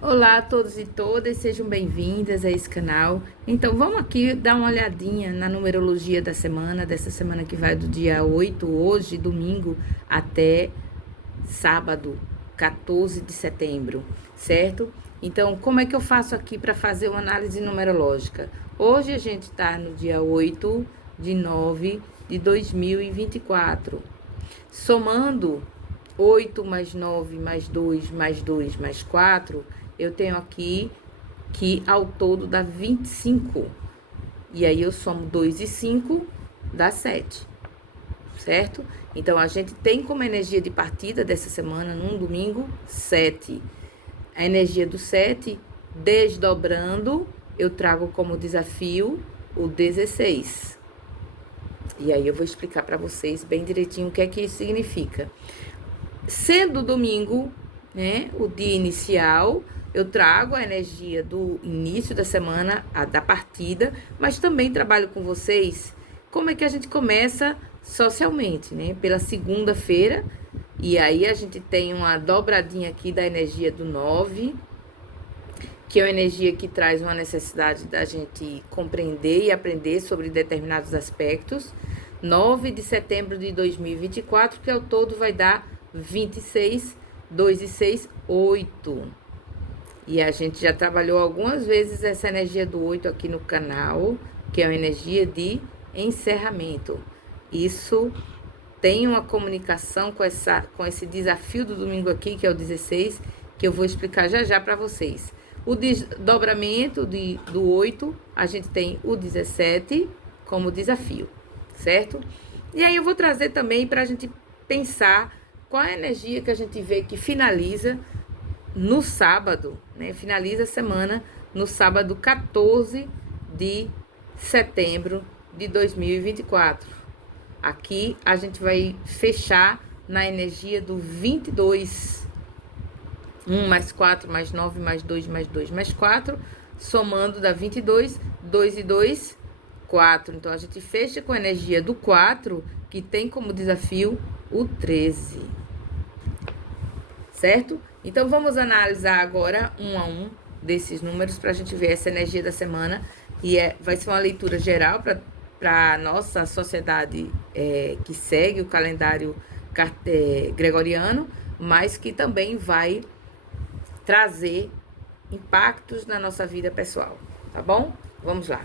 Olá a todos e todas, sejam bem-vindas a esse canal. Então, vamos aqui dar uma olhadinha na numerologia da semana, dessa semana que vai do dia 8, hoje, domingo, até sábado, 14 de setembro, certo? Então, como é que eu faço aqui para fazer uma análise numerológica? Hoje a gente está no dia 8 de 9 de 2024. Somando 8 mais 9 mais 2 mais 2 mais 4, eu tenho aqui que ao todo dá 25. E aí eu somo 2 e 5, dá 7, certo? Então a gente tem como energia de partida dessa semana, num domingo, 7. A energia do 7, desdobrando, eu trago como desafio o 16. E aí eu vou explicar para vocês bem direitinho o que é que isso significa. Sendo domingo, né, o dia inicial, eu trago a energia do início da semana, a da partida, mas também trabalho com vocês como é que a gente começa socialmente, né? Pela segunda-feira, e aí a gente tem uma dobradinha aqui da energia do 9, que é uma energia que traz uma necessidade da gente compreender e aprender sobre determinados aspectos. 9 de setembro de 2024, que ao todo vai dar 26, 2 e 6, 8. E a gente já trabalhou algumas vezes essa energia do 8 aqui no canal, que é uma energia de encerramento. Isso tem uma comunicação com esse desafio do domingo aqui, que é o 16, que eu vou explicar já já para vocês. O desdobramento do 8, a gente tem o 17 como desafio, certo? E aí eu vou trazer também para a gente pensar qual é a energia que a gente vê que finaliza no sábado, né? Finaliza a semana no sábado 14 de setembro de 2024. Aqui a gente vai fechar na energia do 22. 1 mais 4 mais 9 mais 2 mais 2 mais 4, somando dá 22, 2 e 2, 4. Então a gente fecha com a energia do 4, que tem como desafio o 13. Certo? Então vamos analisar agora um a um desses números para a gente ver essa energia da semana. E vai ser uma leitura geral para a nossa sociedade que segue o calendário gregoriano, mas que também vai trazer impactos na nossa vida pessoal, tá bom? Vamos lá.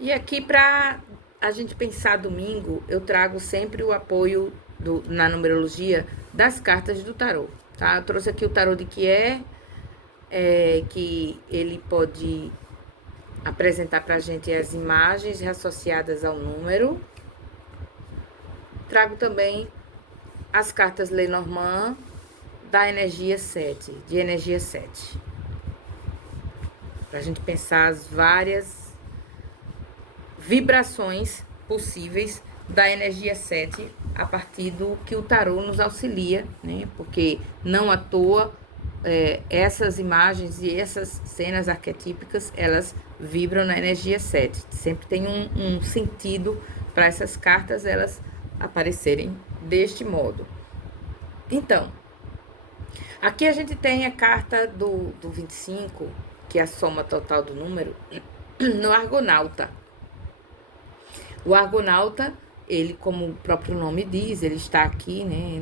E aqui, para a gente pensar domingo, eu trago sempre o apoio na numerologia das cartas do tarô, tá? Eu trouxe aqui o tarô de Kier, que ele pode apresentar pra gente as imagens associadas ao número. Trago também as cartas Lenormand da energia 7, de energia 7. Pra gente pensar as várias vibrações possíveis da energia 7 a partir do que o tarô nos auxilia, né? Porque não à toa essas imagens e essas cenas arquetípicas, elas vibram na energia 7. Sempre tem um sentido para essas cartas elas aparecerem deste modo. Então, aqui a gente tem a carta do 25, que é a soma total do número, no Argonauta. O Argonauta, ele, como o próprio nome diz, ele está aqui, né,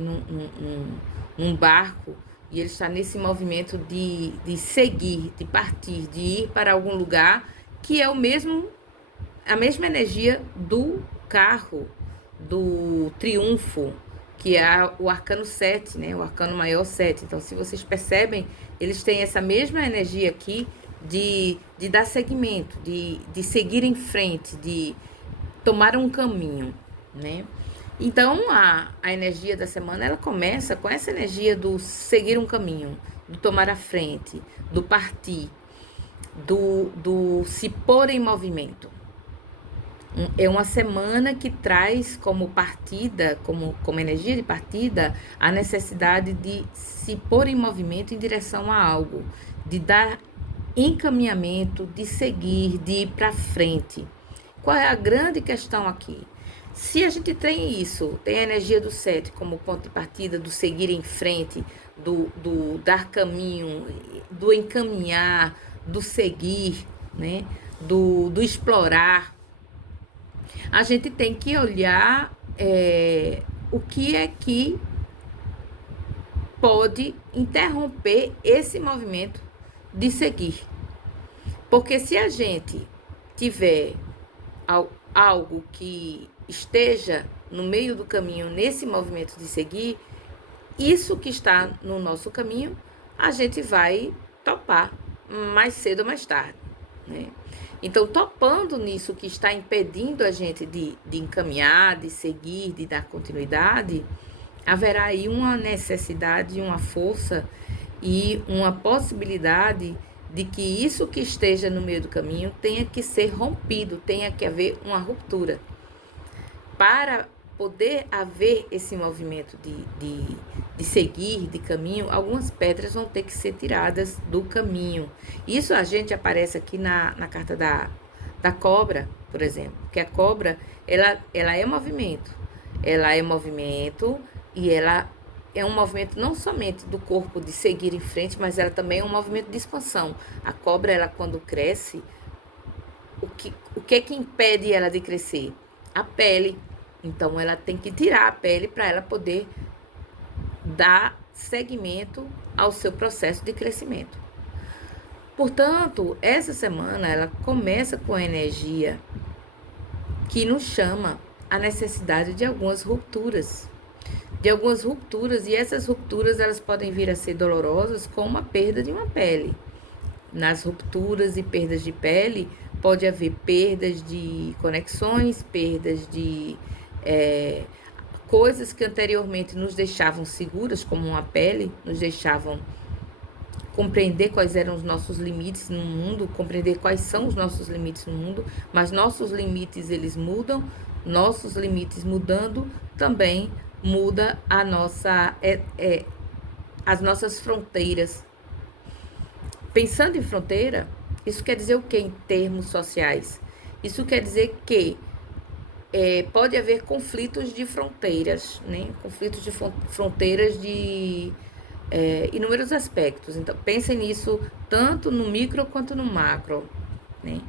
num barco, e ele está nesse movimento de seguir, de partir, de ir para algum lugar, que é a mesma energia do carro, do triunfo, que é o arcano 7, né, o arcano maior 7. Então, se vocês percebem, eles têm essa mesma energia aqui de dar seguimento, de seguir em frente, de tomar um caminho, né? Então, a energia da semana, ela começa com essa energia do seguir um caminho, do tomar a frente, do partir, do se pôr em movimento. É uma semana que traz como partida, como energia de partida, a necessidade de se pôr em movimento em direção a algo, de dar encaminhamento, de seguir, de ir para frente. Qual é a grande questão aqui? Se a gente tem isso, tem a energia do 7 como ponto de partida, do seguir em frente, do dar caminho, do encaminhar, do seguir, né? Do explorar, a gente tem que olhar o que é que pode interromper esse movimento de seguir. Porque se a gente tiver algo que esteja no meio do caminho nesse movimento de seguir, isso que está no nosso caminho, a gente vai topar mais cedo ou mais tarde, né? Então, topando nisso que está impedindo a gente de encaminhar, de seguir, de dar continuidade, haverá aí uma necessidade, uma força e uma possibilidade de que isso que esteja no meio do caminho tenha que ser rompido, tenha que haver uma ruptura. Para poder haver esse movimento de seguir, de caminho, algumas pedras vão ter que ser tiradas do caminho. Isso a gente aparece aqui na carta da cobra, por exemplo, que a cobra, ela é movimento. Ela é movimento e ela é um movimento não somente do corpo de seguir em frente, mas ela também é um movimento de expansão. A cobra, ela quando cresce, o que é que impede ela de crescer? A pele. Então, ela tem que tirar a pele para ela poder dar seguimento ao seu processo de crescimento. Portanto, essa semana, ela começa com a energia que nos chama a necessidade de algumas rupturas. E essas rupturas, elas podem vir a ser dolorosas como a perda de uma pele. Nas rupturas e perdas de pele, pode haver perdas de conexões, perdas de coisas que anteriormente nos deixavam seguras, como uma pele, nos deixavam compreender quais eram os nossos limites no mundo, compreender quais são os nossos limites no mundo, mas nossos limites, eles mudam, nossos limites mudando, também muda as nossas fronteiras. Pensando em fronteira, isso quer dizer o que em termos sociais? Isso quer dizer que pode haver conflitos de fronteiras, né? Conflitos de fronteiras de inúmeros aspectos. Então, pensem nisso tanto no micro quanto no macro, né?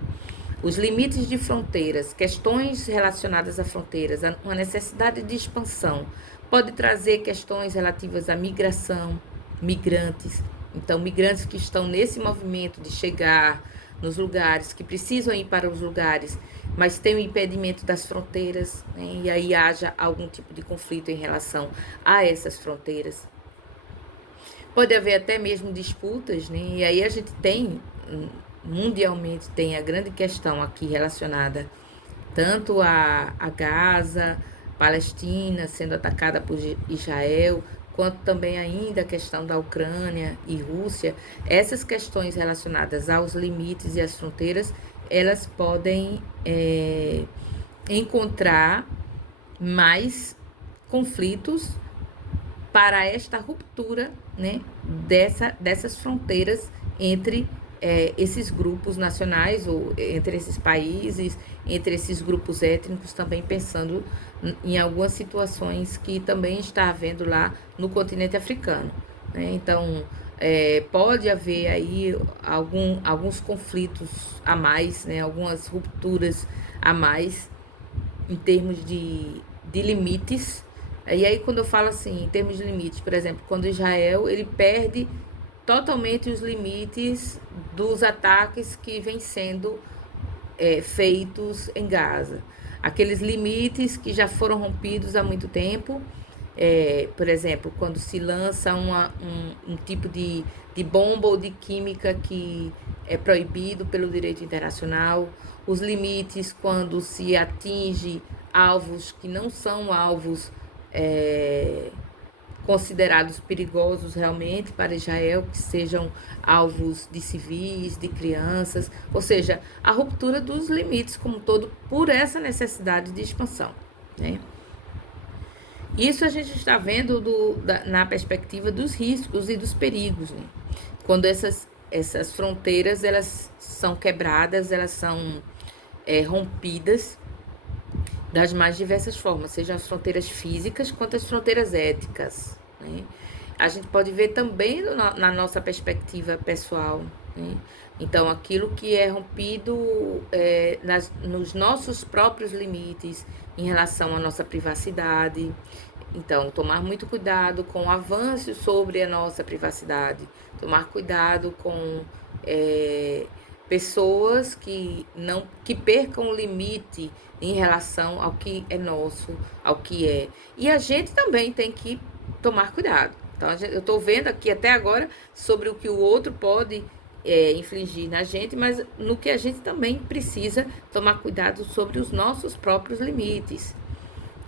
Os limites de fronteiras, questões relacionadas a fronteiras, uma necessidade de expansão, pode trazer questões relativas à migração, migrantes. Então, migrantes que estão nesse movimento de chegar nos lugares, que precisam ir para os lugares, mas tem o impedimento das fronteiras, né? E aí haja algum tipo de conflito em relação a essas fronteiras. Pode haver até mesmo disputas, né? E aí a gente tem, mundialmente, tem a grande questão aqui relacionada tanto a Gaza, Palestina sendo atacada por Israel, quanto também ainda a questão da Ucrânia e Rússia. Essas questões relacionadas aos limites e às fronteiras, elas podem encontrar mais conflitos para esta ruptura, né, dessas fronteiras entre esses grupos nacionais, ou entre esses países, entre esses grupos étnicos, também pensando em algumas situações que também está havendo lá no continente africano, né? Então, pode haver aí alguns conflitos a mais, né? Algumas rupturas a mais em termos de limites. E aí, quando eu falo assim, em termos de limites, por exemplo, quando Israel ele perde totalmente os limites dos ataques que vêm sendo feitos em Gaza. Aqueles limites que já foram rompidos há muito tempo. Por exemplo, quando se lança um tipo de bomba ou de química que é proibido pelo direito internacional. Os limites quando se atinge alvos que não são alvos considerados perigosos realmente para Israel, que sejam alvos de civis, de crianças, ou seja, a ruptura dos limites como um todo por essa necessidade de expansão, né? Isso a gente está vendo na perspectiva dos riscos e dos perigos, né? Quando essas fronteiras elas são quebradas, elas são rompidas, das mais diversas formas, sejam as fronteiras físicas quanto as fronteiras éticas, né? A gente pode ver também na nossa perspectiva pessoal, né? Então, aquilo que é rompido nos nossos próprios limites em relação à nossa privacidade. Então, tomar muito cuidado com o avanço sobre a nossa privacidade, tomar cuidado com pessoas que percam o limite em relação ao que é nosso, ao que é. E a gente também tem que tomar cuidado. Então, eu estou vendo aqui até agora sobre o que o outro pode infligir na gente, mas no que a gente também precisa tomar cuidado sobre os nossos próprios limites.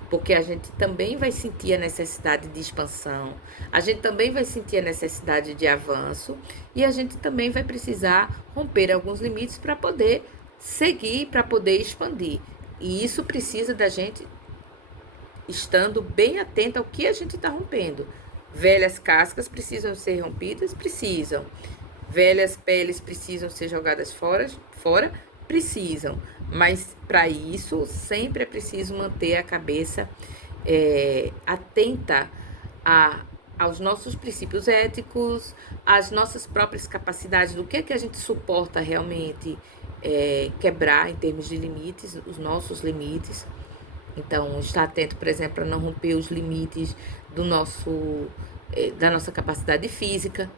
Porque a gente também vai sentir a necessidade de expansão, a gente também vai sentir a necessidade de avanço e a gente também vai precisar romper alguns limites para poder seguir, para poder expandir. E isso precisa da gente estando bem atento ao que a gente está rompendo. Velhas cascas precisam ser rompidas? Precisam. Velhas peles precisam ser jogadas fora? Precisam. Mas para isso sempre é preciso manter a cabeça atenta aos nossos princípios éticos, às nossas próprias capacidades, do que a gente suporta realmente quebrar em termos de limites, os nossos limites. Então, estar atento, por exemplo, para não romper os limites da nossa capacidade física.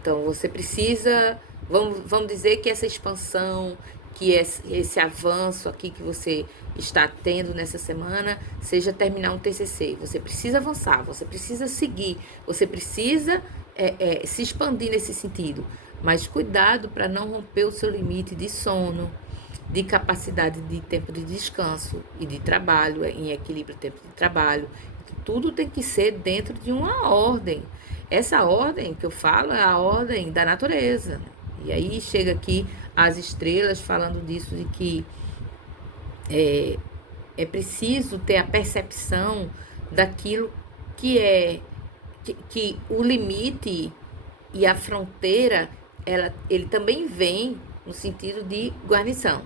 Então, você precisa, vamos dizer que essa expansão, que esse avanço aqui que você está tendo nessa semana, seja terminar um TCC. Você precisa avançar, você precisa seguir, você precisa se expandir nesse sentido. Mas cuidado para não romper o seu limite de sono, de capacidade de tempo de descanso e de trabalho, em equilíbrio tempo de trabalho. Tudo tem que ser dentro de uma ordem. Essa ordem que eu falo é a ordem da natureza. E aí chega aqui as estrelas falando disso, de que é preciso ter a percepção daquilo que que o limite e a fronteira, ele também vem no sentido de guarnição.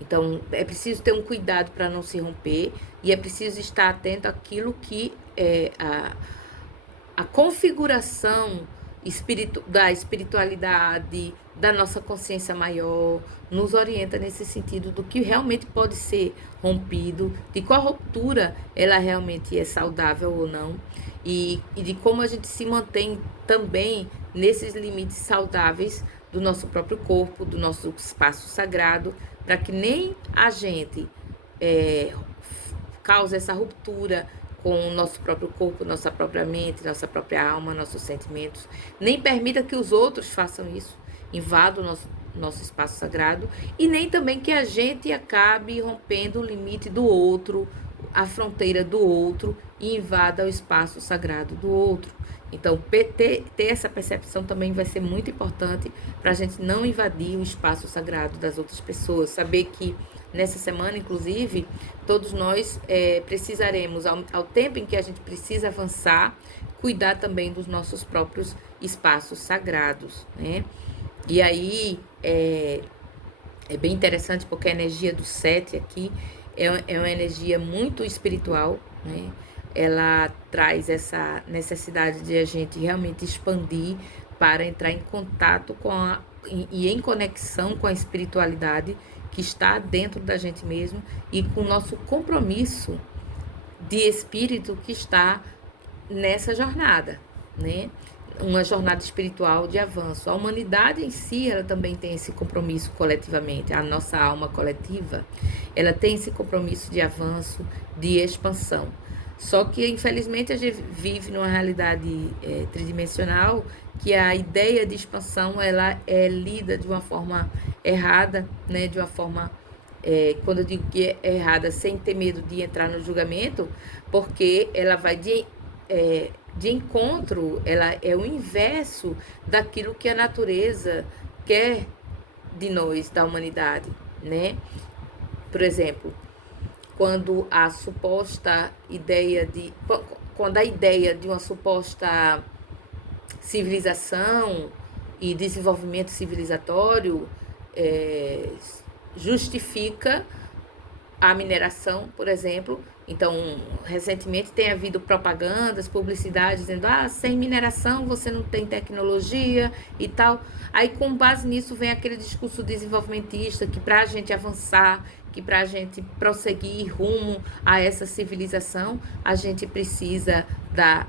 Então, é preciso ter um cuidado para não se romper e é preciso estar atento àquilo que é a configuração da espiritualidade, da nossa consciência maior, nos orienta nesse sentido do que realmente pode ser rompido, de qual ruptura ela realmente é saudável ou não, e de como a gente se mantém também nesses limites saudáveis do nosso próprio corpo, do nosso espaço sagrado, para que nem a gente cause essa ruptura com o nosso próprio corpo, nossa própria mente, nossa própria alma, nossos sentimentos, nem permita que os outros façam isso, invadam o nosso espaço sagrado, e nem também que a gente acabe rompendo o limite do outro, a fronteira do outro, e invada o espaço sagrado do outro. Então, ter essa percepção também vai ser muito importante para a gente não invadir o espaço sagrado das outras pessoas. Saber que nessa semana, inclusive, todos nós precisaremos, ao tempo em que a gente precisa avançar, cuidar também dos nossos próprios espaços sagrados, né? E aí, é bem interessante porque a energia do 7 aqui é uma energia muito espiritual, né? Ela traz essa necessidade de a gente realmente expandir para entrar em contato e em conexão com a espiritualidade que está dentro da gente mesmo e com o nosso compromisso de espírito que está nessa jornada, né? Uma jornada espiritual de avanço. A humanidade em si, ela também tem esse compromisso coletivamente. A nossa alma coletiva, ela tem esse compromisso de avanço, de expansão. Só que, infelizmente, a gente vive numa realidade tridimensional que a ideia de expansão, ela é lida de uma forma errada, né? De uma forma, quando eu digo que é errada, sem ter medo de entrar no julgamento, porque ela vai de encontro, ela é o inverso daquilo que a natureza quer de nós, da humanidade, né? Por exemplo, quando a ideia de uma suposta civilização e desenvolvimento civilizatório justifica a mineração, por exemplo. Então, recentemente tem havido propagandas, publicidades dizendo, sem mineração você não tem tecnologia e tal. Aí, com base nisso, vem aquele discurso desenvolvimentista que para a gente avançar, que para a gente prosseguir rumo a essa civilização, a gente precisa da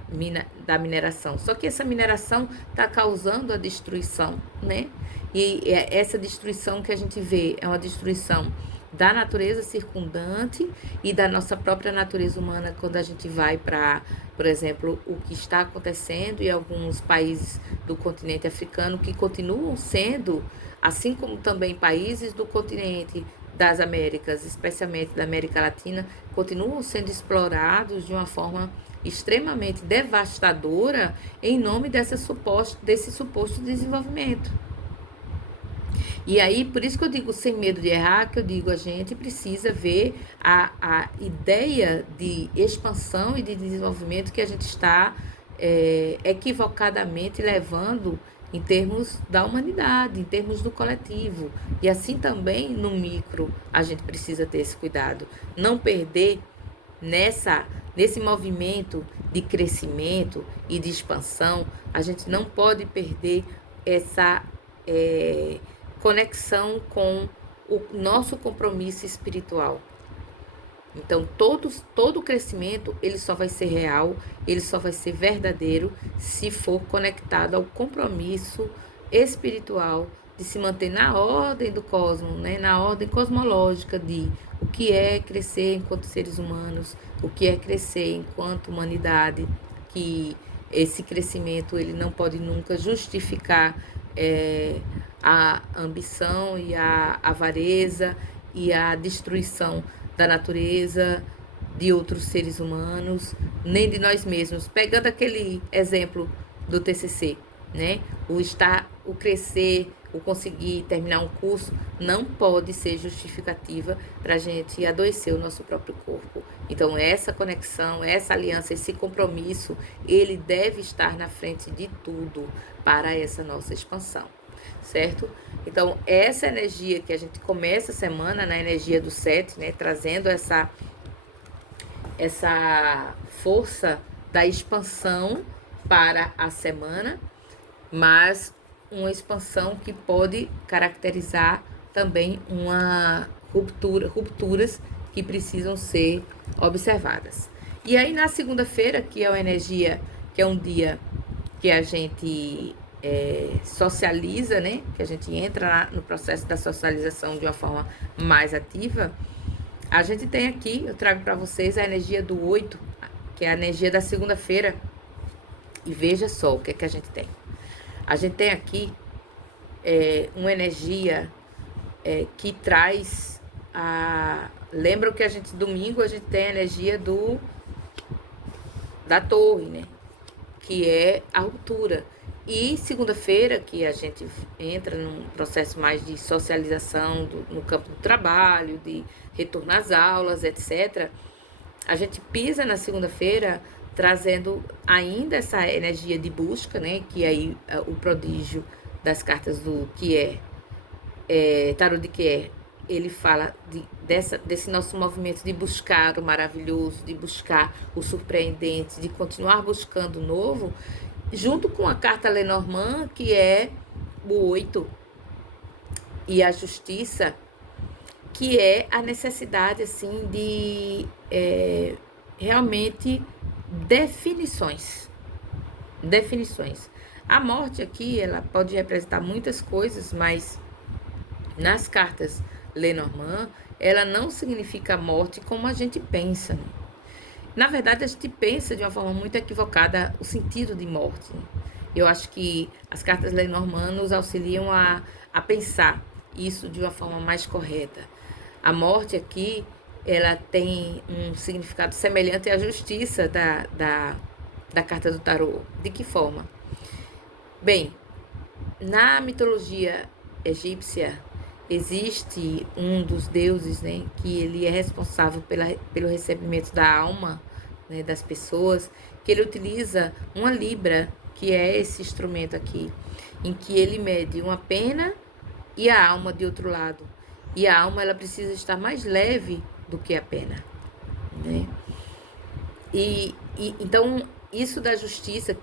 mineração. Só que essa mineração está causando a destruição, né? E essa destruição que a gente vê é uma destruição da natureza circundante e da nossa própria natureza humana, quando a gente vai para, por exemplo, o que está acontecendo em alguns países do continente africano, que continuam sendo, assim como também países do continente das Américas, especialmente da América Latina, continuam sendo explorados de uma forma extremamente devastadora em nome desse suposto desenvolvimento. E aí, por isso que eu digo sem medo de errar, que eu digo a gente precisa ver a ideia de expansão e de desenvolvimento que a gente está equivocadamente levando em termos da humanidade, em termos do coletivo. E assim também no micro a gente precisa ter esse cuidado. Não perder nesse movimento de crescimento e de expansão, a gente não pode perder essa conexão com o nosso compromisso espiritual. Então, todo crescimento, ele só vai ser real, ele só vai ser verdadeiro se for conectado ao compromisso espiritual de se manter na ordem do cosmos, né? Na ordem cosmológica de o que é crescer enquanto seres humanos, o que é crescer enquanto humanidade, que esse crescimento ele não pode nunca justificar a ambição e a avareza e a destruição da natureza, de outros seres humanos, nem de nós mesmos. Pegando aquele exemplo do TCC, né? O crescer, o conseguir terminar um curso, não pode ser justificativa para a gente adoecer o nosso próprio corpo. Então, essa conexão, essa aliança, esse compromisso, ele deve estar na frente de tudo para essa nossa expansão, certo? Então, essa energia que a gente começa a semana, na energia do 7, né, trazendo essa força da expansão para a semana, mas uma expansão que pode caracterizar também uma rupturas que precisam ser observadas. E aí, na segunda-feira, que é uma energia, que é um dia que a gente socializa, né? Que a gente entra no processo da socialização de uma forma mais ativa. A gente tem aqui, eu trago para vocês a energia do 8, que é a energia da segunda-feira. E veja só o que é que a gente tem. A gente tem aqui uma energia que traz lembra que a gente, domingo, a gente tem a energia da torre, né? Que é a ruptura. E segunda-feira, que a gente entra num processo mais de socialização no campo do trabalho, de retorno às aulas, etc. A gente pisa na segunda-feira trazendo ainda essa energia de busca, né? Que aí o prodígio das cartas do Tarot de Kier, ele fala desse nosso movimento de buscar o maravilhoso, de buscar o surpreendente, de continuar buscando o novo, junto com a carta Lenormand, que é o 8, e a justiça, que é a necessidade, assim, de realmente definições. A morte aqui, ela pode representar muitas coisas, mas nas cartas Lenormand, ela não significa morte como a gente pensa, né? Na verdade, a gente pensa de uma forma muito equivocada o sentido de morte, né? Eu acho que as cartas Lenormand nos auxiliam a pensar isso de uma forma mais correta. A morte aqui, ela tem um significado semelhante à justiça da carta do tarô. De que forma? Bem, na mitologia egípcia, existe um dos deuses, né, que ele é responsável pelo recebimento da alma, né, das pessoas, que ele utiliza uma libra, que é esse instrumento aqui, em que ele mede uma pena e a alma de outro lado. E a alma, ela precisa estar mais leve do que a pena, né? Então, isso da justiça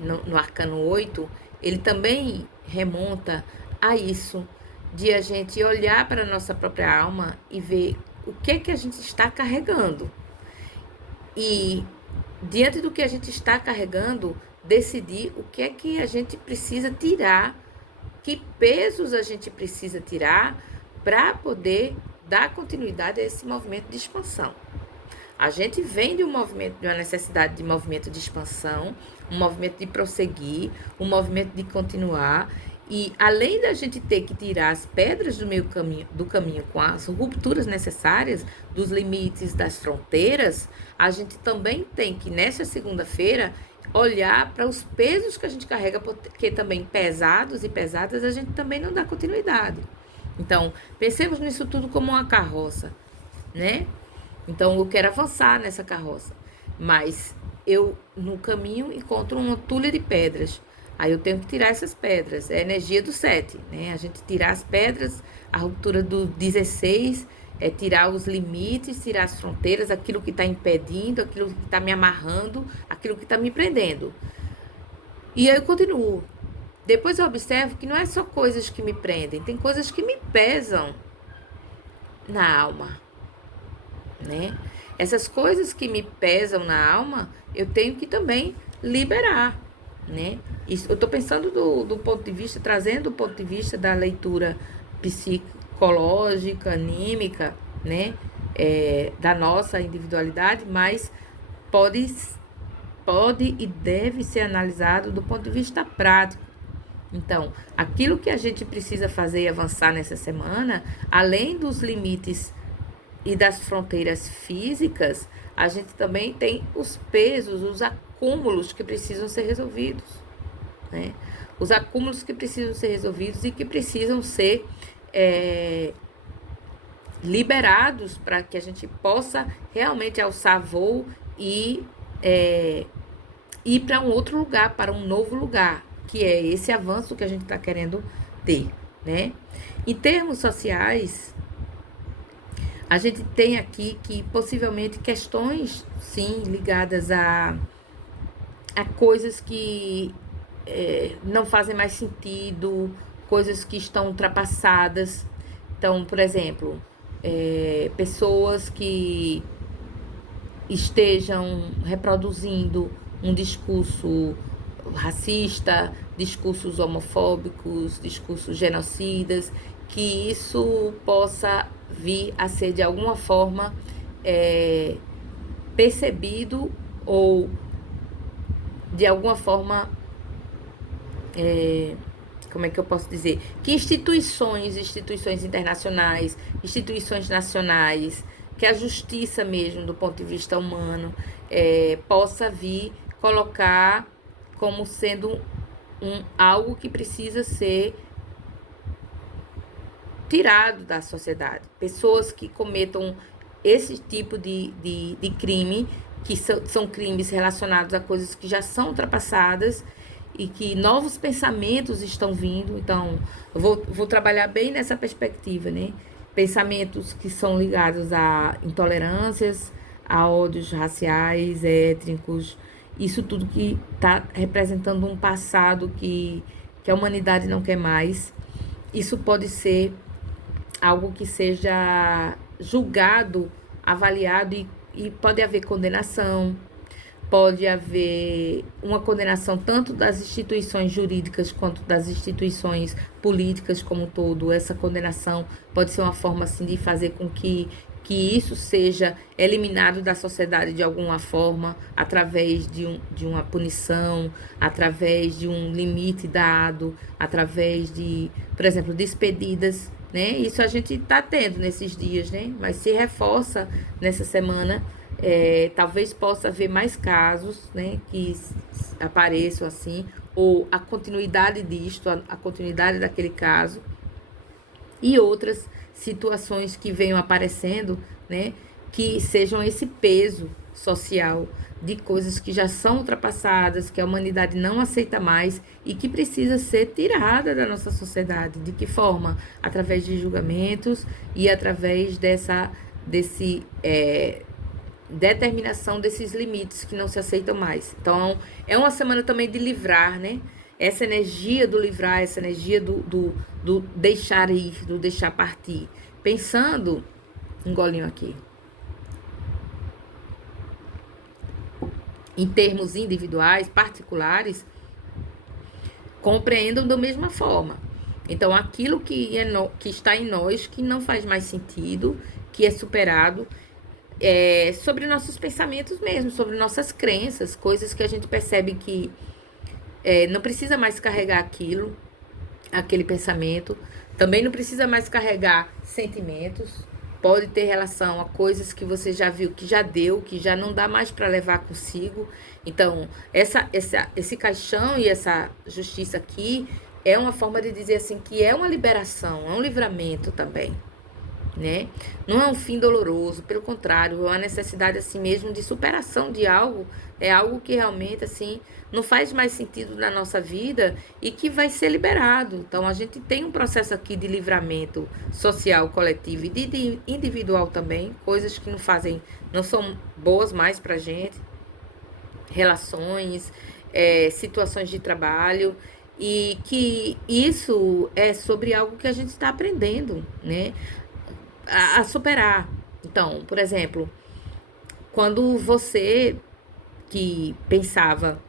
no arcano 8, ele também remonta a isso, de a gente olhar para a nossa própria alma e ver o que é que a gente está carregando. E, diante do que a gente está carregando, decidir o que é que a gente precisa tirar, que pesos a gente precisa tirar para poder dar continuidade a esse movimento de expansão. A gente vem de um movimento, de uma necessidade de movimento de expansão, um movimento de prosseguir, um movimento de continuar. E além da gente ter que tirar as pedras do caminho com as rupturas necessárias, dos limites, das fronteiras, a gente também tem que, nessa segunda-feira, olhar para os pesos que a gente carrega, porque também pesados e pesadas a gente também não dá continuidade. Então, pensemos nisso tudo como uma carroça, né? Então, eu quero avançar nessa carroça, mas eu, no caminho, encontro uma tulha de pedras. Aí eu tenho que tirar essas pedras. É a energia do 7, né? A gente tirar as pedras, a ruptura do 16 é tirar os limites, tirar as fronteiras, aquilo que está impedindo, aquilo que está me amarrando, aquilo que está me prendendo. E aí eu continuo. Depois eu observo que não é só coisas que me prendem, tem coisas que me pesam na alma, né? Essas coisas que me pesam na alma, eu tenho que também liberar, né? Isso, eu estou pensando do ponto de vista, trazendo o ponto de vista da leitura psicológica, anímica, né? Da nossa individualidade, mas pode e deve ser analisado do ponto de vista prático. Então, aquilo que a gente precisa fazer e avançar nessa semana, além dos limites e das fronteiras físicas, a gente também tem os pesos, os acúmulos que precisam ser resolvidos, né? Os acúmulos que precisam ser resolvidos e que precisam ser liberados para que a gente possa realmente alçar voo e ir para um outro lugar, para um novo lugar, que é esse avanço que a gente está querendo ter, né? Em termos sociais, a gente tem aqui que possivelmente questões, sim, ligadas a coisas que não fazem mais sentido, coisas que estão ultrapassadas. Então, por exemplo, pessoas que estejam reproduzindo um discurso racista, discursos homofóbicos, discursos genocidas, que isso possa vir a ser de alguma forma percebido ou de alguma forma, como é que eu posso dizer? Que instituições internacionais, instituições nacionais, que a justiça mesmo, do ponto de vista humano, possa vir colocar como sendo algo que precisa ser tirado da sociedade. Pessoas que cometam esse tipo de crime, que são crimes relacionados a coisas que já são ultrapassadas e que novos pensamentos estão vindo. Então, eu vou trabalhar bem nessa perspectiva, né? Pensamentos que são ligados a intolerâncias, a ódios raciais, étnicos, isso tudo que está representando um passado que a humanidade não quer mais. Isso pode ser algo que seja julgado, avaliado e pode haver condenação, pode haver uma condenação tanto das instituições jurídicas quanto das instituições políticas como um todo. Essa condenação pode ser uma forma assim de fazer com que isso seja eliminado da sociedade de alguma forma, através de uma punição, através de um limite dado, através de, por exemplo, despedidas, né? Isso a gente está tendo nesses dias, né? Mas se reforça nessa semana, talvez possa haver mais casos, né, que apareçam assim, ou a continuidade disto, a continuidade daquele caso, e outras situações que venham aparecendo, né, que sejam esse peso social de coisas que já são ultrapassadas, que a humanidade não aceita mais e que precisa ser tirada da nossa sociedade. De que forma? Através de julgamentos e através desse determinação desses limites que não se aceitam mais. Então, é uma semana também de livrar, né? Essa energia do livrar, essa energia do deixar ir, do deixar partir. Pensando, um golinho aqui, em termos individuais, particulares, compreendam da mesma forma. Então, aquilo que está em nós, que não faz mais sentido, que é superado, sobre nossos pensamentos mesmo, sobre nossas crenças, coisas que a gente percebe que não precisa mais carregar aquele pensamento, também não precisa mais carregar sentimentos, pode ter relação a coisas que você já viu, que já deu, que já não dá mais para levar consigo. Então, esse caixão e essa justiça aqui é uma forma de dizer assim que é uma liberação, é um livramento também, né? Não é um fim doloroso, pelo contrário, é uma necessidade assim mesmo de superação de algo, é algo que realmente assim não faz mais sentido na nossa vida e que vai ser liberado. Então a gente tem um processo aqui de livramento social, coletivo e de individual também, coisas que não são boas mais pra gente, relações, situações de trabalho, e que isso é sobre algo que a gente está aprendendo, né? A superar. Então, por exemplo, quando você que pensava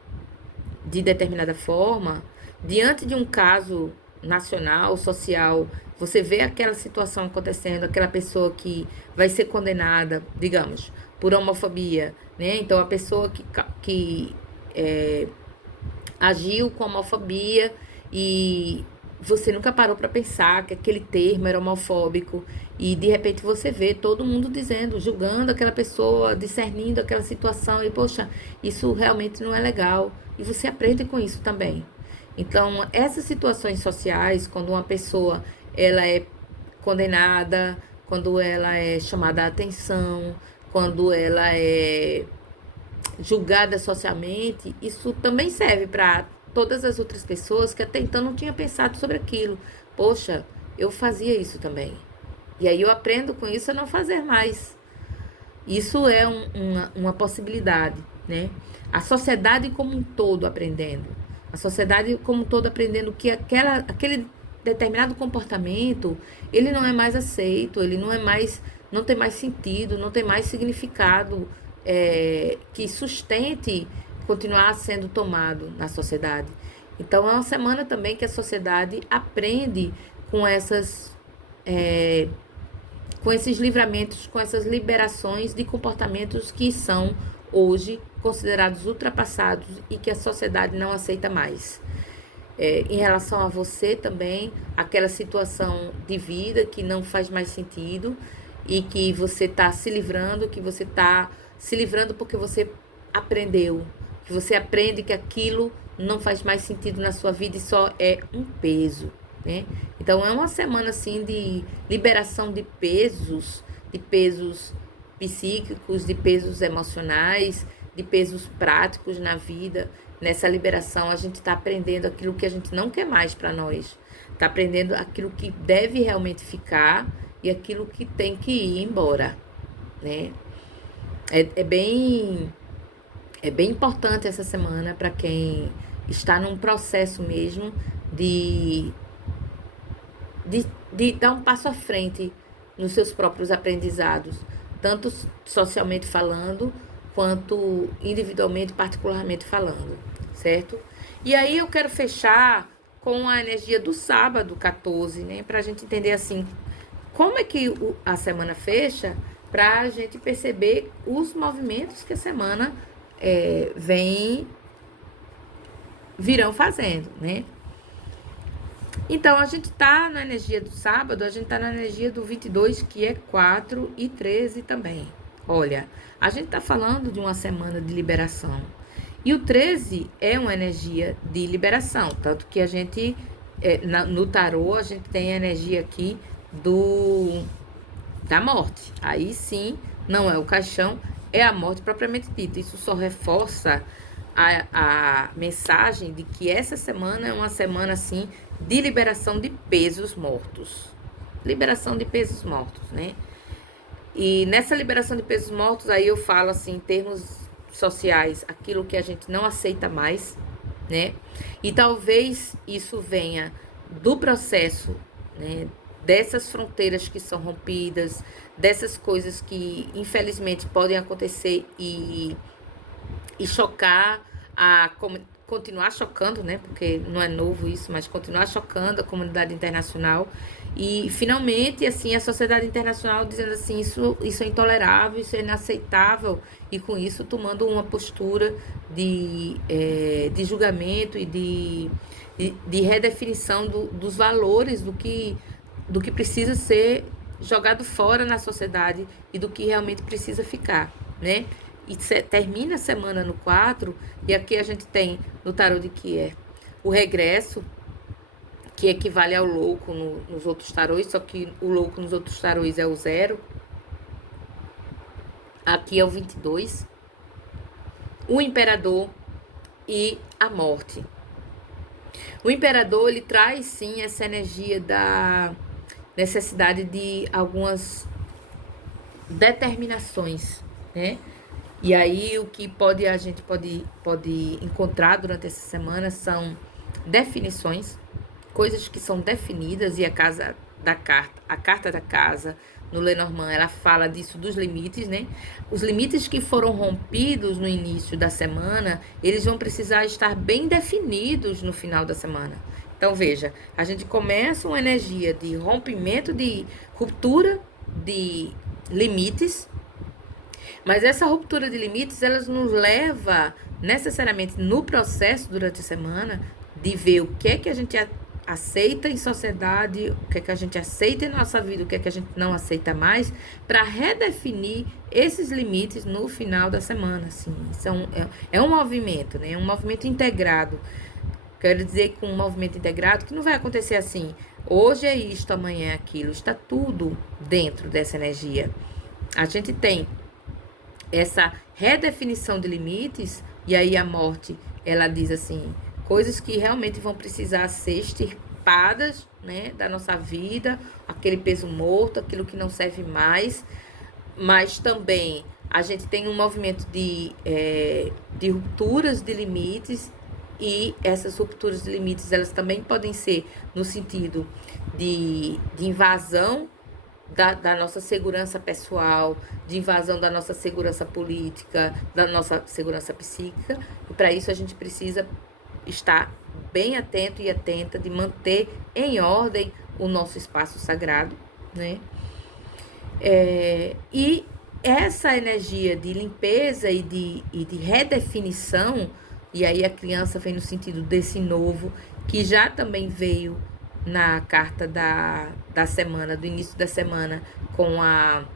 de determinada forma, diante de um caso nacional, social, você vê aquela situação acontecendo, aquela pessoa que vai ser condenada, digamos, por homofobia, né? Então, a pessoa que agiu com homofobia e você nunca parou para pensar que aquele termo era homofóbico e de repente você vê todo mundo dizendo, julgando aquela pessoa, discernindo aquela situação e poxa, isso realmente não é legal e você aprende com isso também. Então, essas situações sociais, quando uma pessoa ela é condenada, quando ela é chamada a atenção, quando ela é julgada socialmente, isso também serve para todas as outras pessoas que até então não tinham pensado sobre aquilo. Poxa, eu fazia isso também. E aí eu aprendo com isso a não fazer mais. Isso é uma possibilidade, né? A sociedade como um todo aprendendo. A sociedade como um todo aprendendo que aquele determinado comportamento, ele não é mais aceito, ele não tem mais sentido, não tem mais significado que sustente continuar sendo tomado na sociedade. Então, é uma semana também que a sociedade aprende com com esses livramentos, com essas liberações de comportamentos que são hoje considerados ultrapassados e que a sociedade não aceita mais. Em relação a você também, aquela situação de vida que não faz mais sentido e que você está se livrando, que você está se livrando porque você aprendeu, que você aprende que aquilo não faz mais sentido na sua vida e só é um peso, né? Então é uma semana assim de liberação de pesos psíquicos, de pesos emocionais, de pesos práticos na vida. Nessa liberação a gente está aprendendo aquilo que a gente não quer mais para nós, está aprendendo aquilo que deve realmente ficar e aquilo que tem que ir embora, né? É bem importante essa semana para quem está num processo mesmo de dar um passo à frente nos seus próprios aprendizados, tanto socialmente falando, quanto individualmente, particularmente falando, certo? E aí eu quero fechar com a energia do sábado 14, né? Para a gente entender assim, como é que a semana fecha, para a gente perceber os movimentos que a semana virão fazendo, né? Então, a gente tá na energia do sábado, a gente tá na energia do 22, que é 4 e 13 também. Olha, a gente tá falando de uma semana de liberação. E o 13 é uma energia de liberação, tanto que a gente, no tarô, a gente tem a energia aqui da morte. Aí sim, não é o caixão, é a morte propriamente dita. Isso só reforça a mensagem de que essa semana é uma semana, assim, de liberação de pesos mortos. Liberação de pesos mortos, né? E nessa liberação de pesos mortos, aí eu falo assim, em termos sociais, aquilo que a gente não aceita mais, né? E talvez isso venha do processo, né? Dessas fronteiras que são rompidas, dessas coisas que infelizmente podem acontecer e chocar continuar chocando, né? Porque não é novo isso, mas continuar chocando a comunidade internacional. E finalmente, assim, a sociedade internacional dizendo assim, isso é intolerável, isso é inaceitável, e com isso tomando uma postura de julgamento e de redefinição dos valores do que precisa ser jogado fora na sociedade e do que realmente precisa ficar, né? E termina a semana no 4, e aqui a gente tem no tarô de Kier o regresso, que equivale ao louco nos outros tarôs, só que o louco nos outros tarôs é o 0. Aqui é o 22. O imperador e a morte. O imperador, ele traz sim essa energia da necessidade de algumas determinações, né? E aí o que a gente pode encontrar durante essa semana são definições, coisas que são definidas, e a carta da casa no Lenormand, ela fala disso, dos limites, né? Os limites que foram rompidos no início da semana, eles vão precisar estar bem definidos no final da semana. Então veja, a gente começa uma energia de rompimento, de ruptura de limites, mas essa ruptura de limites, elas nos leva necessariamente no processo durante a semana de ver o que é que a gente aceita em sociedade, o que é que a gente aceita em nossa vida, o que é que a gente não aceita mais, para redefinir esses limites no final da semana. Assim. É um movimento, né? É um movimento integrado. Quero dizer, com um movimento integrado, que não vai acontecer assim, hoje é isto, amanhã é aquilo. Está tudo dentro dessa energia. A gente tem essa redefinição de limites, e aí a morte, ela diz assim, coisas que realmente vão precisar ser extirpadas, né, da nossa vida, aquele peso morto, aquilo que não serve mais, mas também a gente tem um movimento de rupturas de limites, e essas rupturas de limites, elas também podem ser no sentido de invasão da nossa segurança pessoal, de invasão da nossa segurança política, da nossa segurança psíquica. E para isso a gente precisa estar bem atento e atenta de manter em ordem o nosso espaço sagrado, né? E essa energia de limpeza e de redefinição, e aí a criança vem no sentido desse novo, que já também veio na carta da semana, do início da semana, com a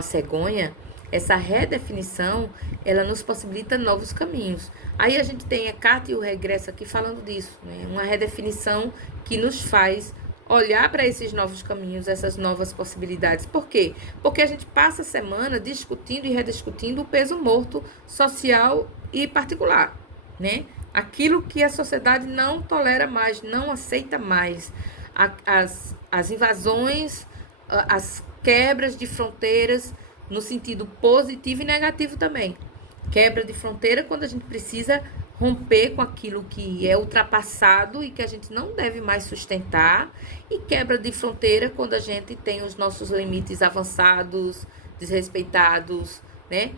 cegonha, essa redefinição, ela nos possibilita novos caminhos. Aí a gente tem a carta e o regresso aqui falando disso, né? Uma redefinição que nos faz olhar para esses novos caminhos, essas novas possibilidades. Por quê? Porque a gente passa a semana discutindo e rediscutindo o peso morto social e particular, né? Aquilo que a sociedade não tolera mais, não aceita mais. As invasões, as quebras de fronteiras, no sentido positivo e negativo também. Quebra de fronteira quando a gente precisa romper com aquilo que é ultrapassado e que a gente não deve mais sustentar. E quebra de fronteira quando a gente tem os nossos limites avançados, desrespeitados, né?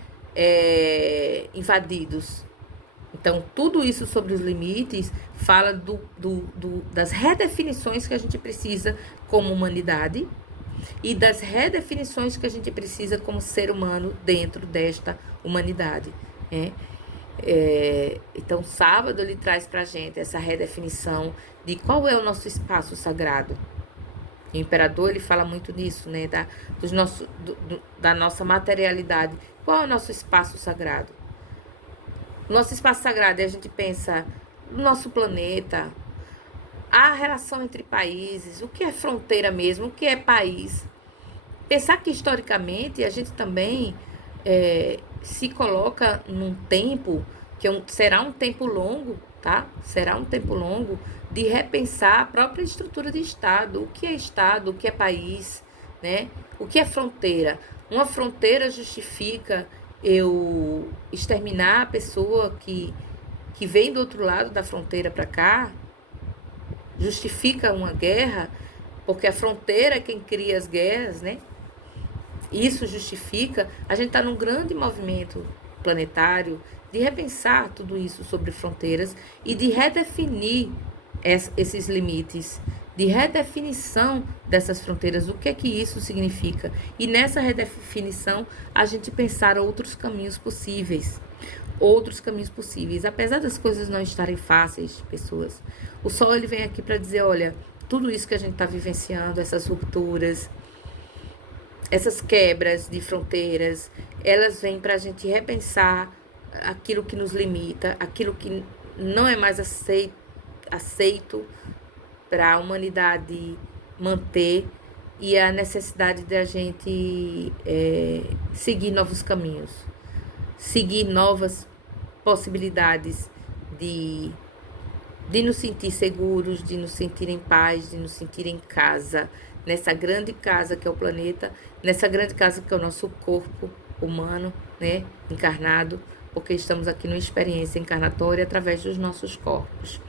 Invadidos. Então, tudo isso sobre os limites fala das redefinições que a gente precisa como humanidade e das redefinições que a gente precisa como ser humano dentro desta humanidade, né? Então, sábado ele traz para a gente essa redefinição de qual é o nosso espaço sagrado. O imperador, ele fala muito disso, né? Da nossa materialidade. Qual é o nosso espaço sagrado? Nosso espaço sagrado, a gente pensa no nosso planeta, a relação entre países, o que é fronteira mesmo, o que é país. Pensar que historicamente a gente também se coloca num tempo, será um tempo longo, tá? Será um tempo longo de repensar a própria estrutura de Estado, o que é país, né? O que é fronteira? Uma fronteira justifica eu exterminar a pessoa que vem do outro lado da fronteira para cá? Justifica uma guerra? Porque a fronteira é quem cria as guerras, né? Isso justifica. A gente está num grande movimento planetário de repensar tudo isso sobre fronteiras e de redefinir esses limites, de redefinição dessas fronteiras, o que é que isso significa. E nessa redefinição, a gente pensar outros caminhos possíveis. Outros caminhos possíveis. Apesar das coisas não estarem fáceis, pessoas, o Sol ele vem aqui para dizer, olha, tudo isso que a gente está vivenciando, essas rupturas, essas quebras de fronteiras, elas vêm para a gente repensar aquilo que nos limita, aquilo que não é mais aceito para a humanidade manter e a necessidade de a gente seguir novos caminhos, seguir novas possibilidades de nos sentir seguros, de nos sentir em paz, de nos sentir em casa, nessa grande casa que é o planeta, nessa grande casa que é o nosso corpo humano, né, encarnado, porque estamos aqui numa experiência encarnatória através dos nossos corpos.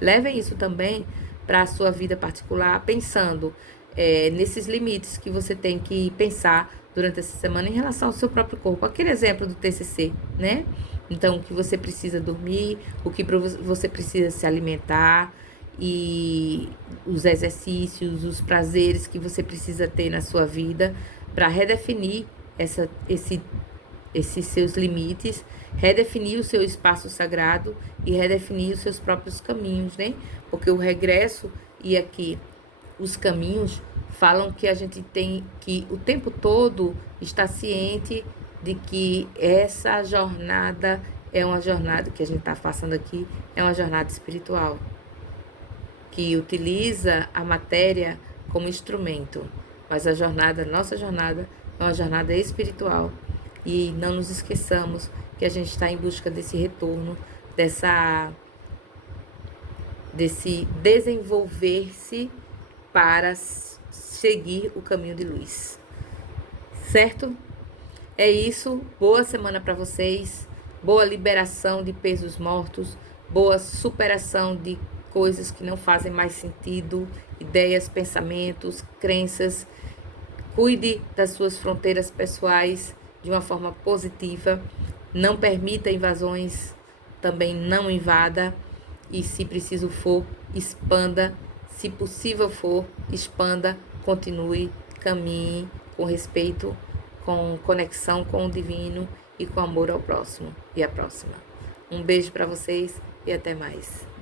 Levem isso também para a sua vida particular, pensando nesses limites que você tem que pensar durante essa semana em relação ao seu próprio corpo. Aquele exemplo do TCC, né? Então, o que você precisa dormir, o que você precisa se alimentar e os exercícios, os prazeres que você precisa ter na sua vida para redefinir esses seus limites, redefinir o seu espaço sagrado e redefinir os seus próprios caminhos, né? Porque o regresso e aqui os caminhos falam que a gente tem que o tempo todo estar ciente de que essa jornada é uma jornada que a gente está passando aqui, é uma jornada espiritual, que utiliza a matéria como instrumento, mas a jornada, nossa jornada, é uma jornada espiritual. E não nos esqueçamos que a gente está em busca desse retorno, desse desenvolver-se para seguir o caminho de luz. Certo? É isso. Boa semana para vocês. Boa liberação de pesos mortos. Boa superação de coisas que não fazem mais sentido. Ideias, pensamentos, crenças. Cuide das suas fronteiras pessoais de uma forma positiva. Não permita invasões. Também não invada. E se preciso for, expanda. Se possível for, expanda, continue, caminhe com respeito, com conexão com o divino e com amor ao próximo e à próxima. Um beijo para vocês e até mais.